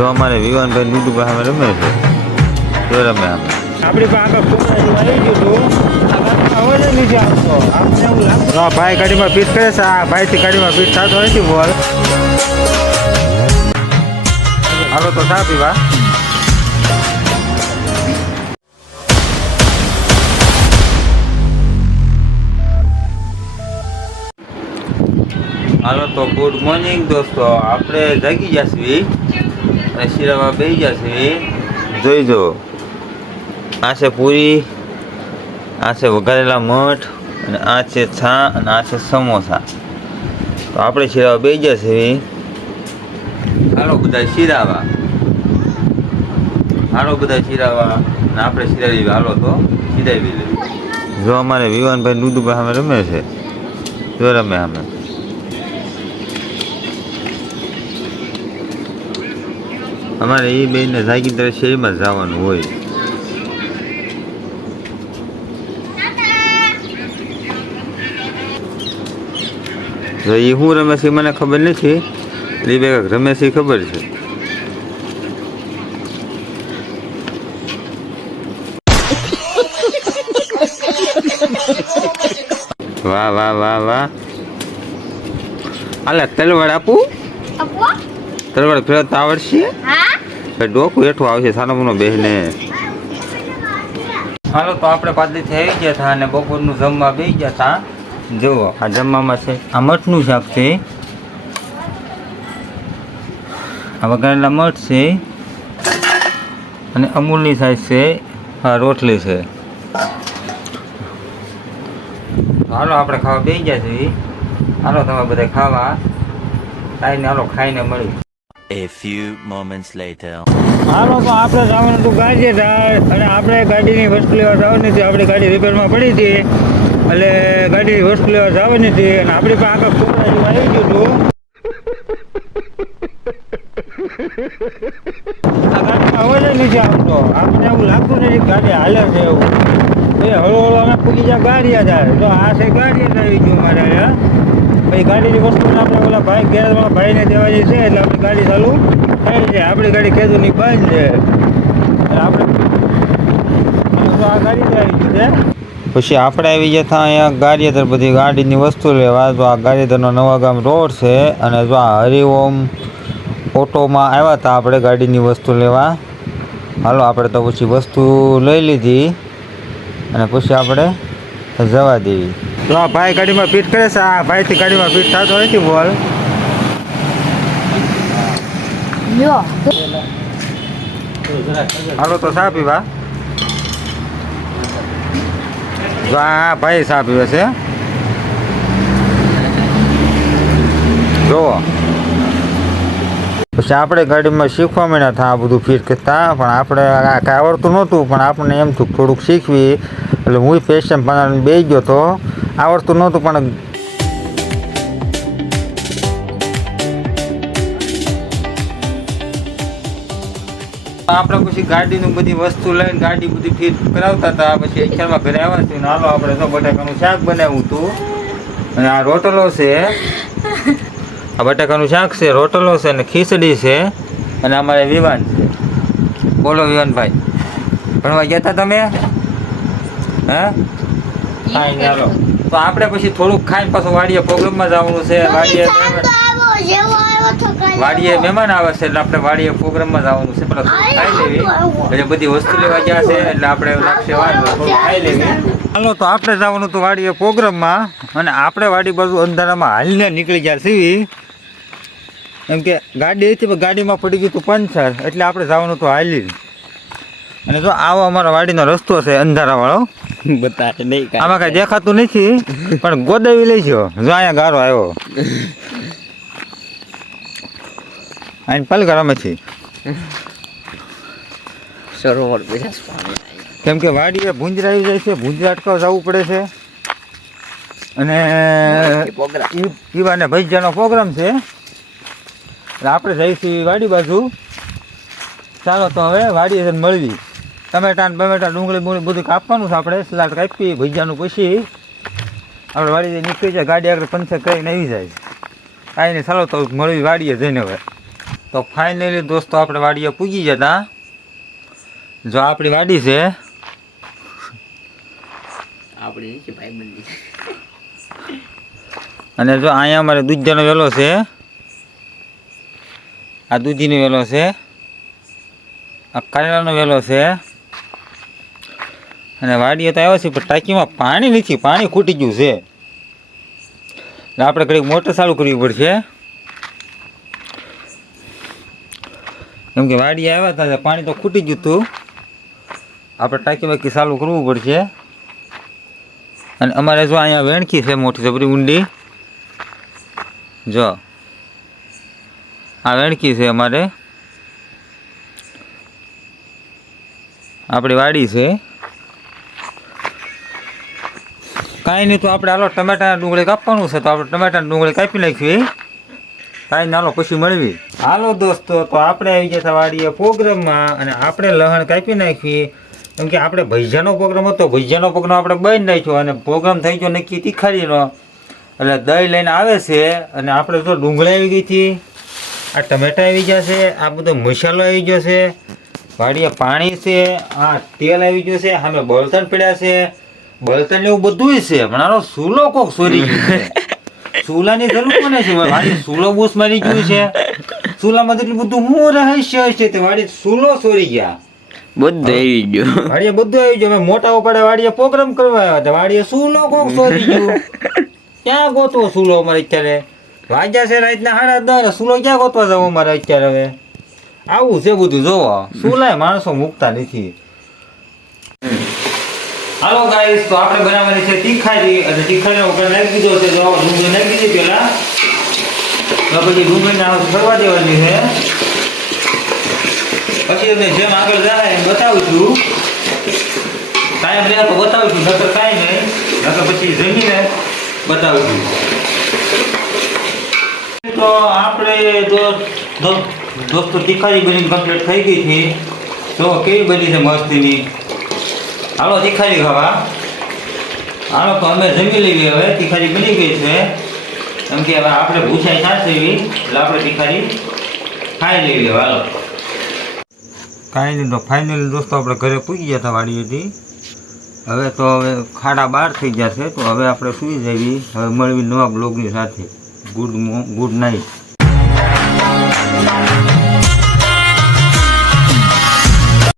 જો અમારે વિવાનભાઈ દુદુભાઈ અમે રમે છે તો રમે અમે આપણી પાસે જ ભાઈ ગાડીમાં પીટ કરે છે આ ભાઈથી ગાડીમાં પીટ થતો નથી બોલ. હાલો તો સા પીવા. હાલો તો ગુડ મોર્નિંગ દોસ્તો. આપણે જાગી જશે અને શીરામાં બે જશે છે. જોઈજો આ છે પૂરી, આ છે વઘારેલા મઠ, અને આ છે છા, અને આ છે સમોસા. તો આપણે શિરાવા ગયા જશે હાલો બધા શીરાવા. હાલો બધા શિરાવા. અને આપણે શિરાવી હાલો તો શીરાવી લઈએ જો અમારે વિવાનભાઈ દુદુભાઈ અમે રમે છે. જો રમે અમે અમારે એ બેનને જાગી ત્યારે શેરીમાં જવાનું હોય. તો એ હું રમે છે મને ખબર નથી કાંઈક રમે છે ખબર છે. વાહ વાહ વાહ વાહ. આલે તલવાડ આપું? તલવાડ ફેરવતા આવડશે? હા. ડોકું હેઠું આવશે સાનમનો બેહને. હાલો, તો આપણે પાછળ થઈ ગયા હતા અને બપોરનું જમવા બેસી ગયા હતા જુઓ, આ જમવામાં છે આ મઠનું શાક છે. આ વઘારેલા મઠ છે. અને અમૂલની સાઈઝ છે, આ રોટલી છે. હાલો, આપણે ખાવા બેસી ગયા છીએ. હાલો, તમે બધા ખાવા. ખાઈને હાલો, ખાઈને મળી. A few moments later. હાલો તો આપણે જવાનું હતું થાય અને આપણે ગાડીની વસ્તુ લેવા જવાની હતી આપણી ગાડી રિપેરમાં પડી હતી. એટલે ગાડીની વસ્તુ લેવા જવાની હતી અને આપણી પાસે આગળ કોકરાનું આવી ગયું હતું. આ ગાડીમાં અવાજ નથી આવતો. આપણે એવું લાગતું નથી ગાડી હાલે છે એવું. એ હળવો હળવો અમે પૂગી જાય ગાડી જાય. તો આ છે ગાડી આવી ગયું મારે પછી ગાડીની વસ્તુ આપણે ઓલા ભાઈ ગેરેજવાળા ભાઈને દેવાની છે, એટલે આપણી ગાડી ચાલુ થઈ છે. આપણી ગાડી ખેતુની બંધ છે. આપણે આ ગાડી આવી ગયું છે. પછી આપણે આવી જતા અહીંયા ગાડીધર બધી ગાડીની વસ્તુ લેવા. તો આ ગારિયાધરનો નવાગામ રોડ છે અને જો આ હરિઓમ ઓટોમાં આવ્યા હતા આપણે ગાડીની વસ્તુ લેવા. હાલો, આપણે તો પછી વસ્તુ લઈ લીધી અને પછી આપણે જવા દેવી. તો આ ભાઈ ગાડીમાં પીટ કરે છે આ ભાઈથી ગાડીમાં પીટ થતો નથી બોલ. હાલો તો સા પીવા. આ ભાઈ સા પીવે છે જોવો પછી આપણે ગાડીમાં શીખવા માંડ્યા હતા આ બધું ફીટ કરતા, પણ આપણે આ કાંઈ આવડતું નહોતું, પણ આપણને એમ થયું થોડુંક શીખવી, એટલે હું પેશન પણ બેસી ગયો તો આવડતું નહોતું, પણ આપણે પછી ગાડીનું બધી વસ્તુ લઈને ગાડી બધી ફિટ કરાવતા હતા, પછી અત્યારમાં ઘરે આવ્યા છીએ હાલો આપણે તો બટાકાનું શાક બનાવ્યું હતું. અને આ રોટલો છે. આ બટાકાનું શાક છે રોટલો છે અને ખીચડી છે અને અમારે વિવાન છે. બોલો વિવાનભાઈ ભણવા ગયા હતા તમે? હે? કાંઈ તો આપણે પછી થોડુંક ખાઈને પાછું વાડીએ પ્રોગ્રામમાં જવાનું છે વાડીએ વાડીએ મહેમાન આવે છે એટલે આપણે વાડીએ પ્રોગ્રામમાં જવાનું છે પેલા ખાઈ લેવી. એટલે બધી વસ્તુ લેવા ગયા છે એટલે આપણે લાગશે ખાઈ લેવી. હાલો તો આપણે જવાનું તો વાડીએ પ્રોગ્રામમાં અને આપણે વાડી બાજુ અંધારામાં હાલીને નીકળી ગયા છીએ. એમ કે ગાડી હતી પણ ગાડીમાં પડી ગયું હતું પંચર. એટલે આપણે જવાનું હતું હાલી અને જો આવો અમારા વાડીનો રસ્તો છે અંધારાવાળો. બતાવે નહીં આમાં કાંઈ દેખાતું નથી પણ ગોદાવી લઈશું જો અહીંયા ગારો આવ્યો. આઈને છે સરોવર કેમ કે વાડીએ ભૂંજરા આવી જાય છે ભૂંજરા અટકાવ જવું પડે છે. અને પીવાને ભજીયાનો પ્રોગ્રામ છે. એટલે આપણે જઈશું વાડી બાજુ. ચાલો તો હવે વાડીએ જઈને મળવી ટમેટા ને બમેટા ડુંગળી બુંગળી બધું કાપવાનું છે આપણે. સલાડ કાપીએ ભજીયાનું પછી આપણે વાડી જઈને નીકળી જાય. ગાડી આગળ પંચર કરીને આવી જાય. આવીને ચાલો તો મળવી વાડીએ જઈને હવે. તો ફાઇનલી દોસ્તો આપણે વાડીએ પૂગી જતા જો આપણી વાડી છે. આપણે અને જો અહીંયા અમારે દૂધજાનો વેલો છે. આ દૂધીનો વેલો છે, આ કારેલાનો વેલો છે. અને વાડીએ તો આવ્યો છે પણ ટાંકીમાં પાણી નથી, પાણી ખૂટી ગયું છે. એટલે આપણે ઘડીક મોટર ચાલુ કરવી પડશે. કેમ કે વાડીએ આવ્યા હતા પાણી તો ખૂટી ગયું હતું. આપણે ટાંકી બાકી ચાલુ કરવું પડશે. અને અમારે જો અહીંયા વેણખી છે મોટી જબરી ઊંડી. જો. આ વેણકી છે અમારે. આપણી વાડી છે. કાંઈ નહીં તો આપણે હાલો ટમેટાના ડુંગળી કાપવાનું છે, તો આપણે ટમેટાના ડુંગળી કાપી નાખીએ. કાંઈ નાલો પછી મળવી હાલો દોસ્તો, તો આપણે આવી ગયા વાડીએ પ્રોગ્રામમાં અને આપણે લહણ કાપી નાખીએ. કેમ કે આપણે ભૈજાનો પ્રોગ્રામ હતો ભૈજાનો પ્રોગ્રામ આપણે બંધ નાખ્યો અને પ્રોગ્રામ થઈ ગયો નક્કી તીખારીનો. એટલે દહીં લઈને આવે છે અને આપણે તો ડુંગળી આવી ગઈ હતી. આ ટમેટા આવી ગયા છે આ બધો મસાલો આવી ગયો છે વાડીએ પાણી છે આ તેલ આવી ગયું છે સામે બળતણ પડ્યા છે બળતણ એવું બધું છે પણ આનો સૂલો કોક સોરી સૂલાની જરૂર કોને છે? વાડી સૂલો બૂસ મારી ગયું છે. સૂલામાં તો એટલું બધું હું રહસ્ય છે તે વાડી સૂલો સોરી ગયા. બધું આવી ગયું. વાડીએ બધું આવી ગયું. અમે મોટા ઉપાડે વાડીએ પ્રોગ્રામ કરવા આવ્યા હતા. વાડીએ સૂલો કોક સોરી ગયું. ક્યાં ગોતવો સૂલો અમારે અત્યારે? વાગ્યા છે રાતના સાડા દસ સુલો ક્યાં ગોતવા જવો મારે અત્યારે હવે? આવું છે બધું, જોવો. સુલાય માણસો મૂકતા નથી. હાલો ગાઈસ તો આપણે બનાવવાની છે તીખારી. અને તીખારીનો ઉપર નાખી દીધો છે. જો ડુંગળી નાખી દીધી પેલા તો પછી ડુંગળીને આવું ફરવા દેવાની છે. પછી તમને જેમ આગળ જાય એમ બતાવું છું. ટાઈમ રહે તો બતાવું છું, નકર કાંઈ નહીં. નકર પછી જમીને બતાવું છું. તો આપણે દોસ્તો તીખારી બની કમ્પ્લીટ થઈ ગઈ હતી તો કેવી બની છે મસ્તીની? હાલો તીખારી ખાવા. હાલો, તો અમે જમી લેવી હવે. તીખારી બની ગઈ છે. કેમ કે હવે આપણે ભૂસાઈ એવી એટલે આપણે તીખારી ખાઈ લેવી હવે. હાલો. કાંઈ નહીં, તો ફાઇનલી દોસ્તો આપણે ઘરે પૂગી ગયા હતા વાડીએથી. હવે તો હવે ખાડા બહાર થઈ ગયા છે, તો હવે આપણે સુઈ જઈએ. હવે મળવી નવા બ્લોગની સાથે. ગુડ મો ગુડ નાઇટ